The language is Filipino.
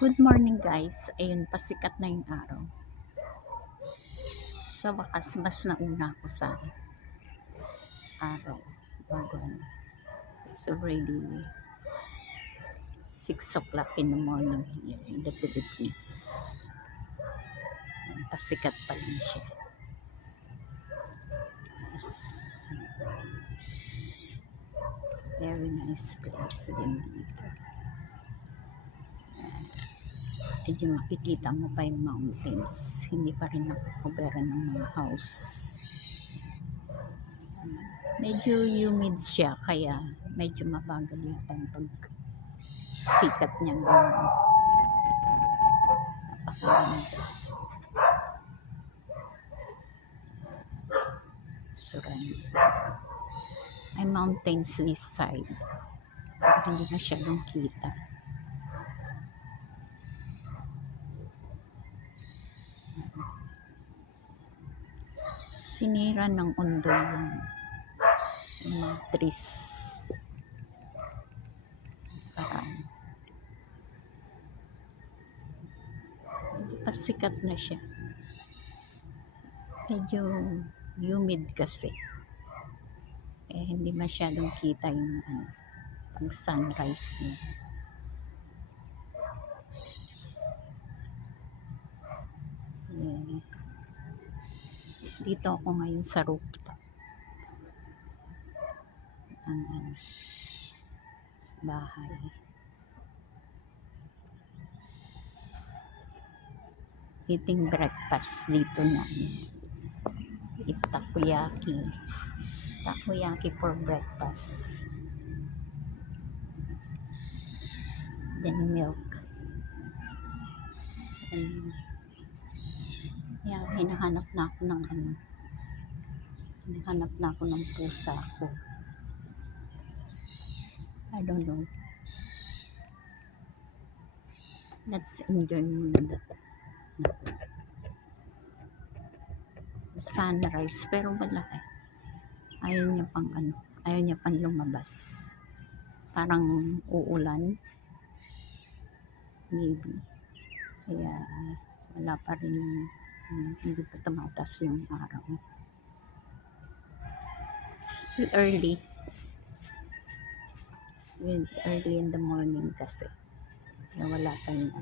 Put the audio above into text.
Good morning guys. Ayun, pasikat na yung araw. Sa wakas, mas nauna ako sa araw. Bago ano. It's already 6 o'clock in the morning here in the Philippines. Ayun, pasikat pa lang siya. Yes. Very nice place din dito. Medyo makikita mo pa yung mountains. Hindi pa rin nakukuberan ng mga house. Medyo humid siya, kaya medyo mabagal yata yung pagsikat niyang gano'n. Napakaganda. Surrounded. May mountains this side. Pero hindi masyadong kita. Sinira ng undo yung mga trees. Parang pasikat na siya. Medyo humid kasi. Hindi masyadong kita yung pag sunrise niya. Dito ako ngayon sa rooftop ng bahay. Eating breakfast dito na. Eat takoyaki. Takoyaki for breakfast. Then milk. And yeah, hinahanap na ako ng hinahanap na ako ng pusa ko. I don't know. Let's enjoy the sunrise. Pero malaki. Ayaw niya pang ayaw niya pang lumabas. Parang uulan. Maybe. Kaya wala pa rin hindi pa tumatas yung araw. Still early. Still early in the morning kasi. Kaya wala pa yung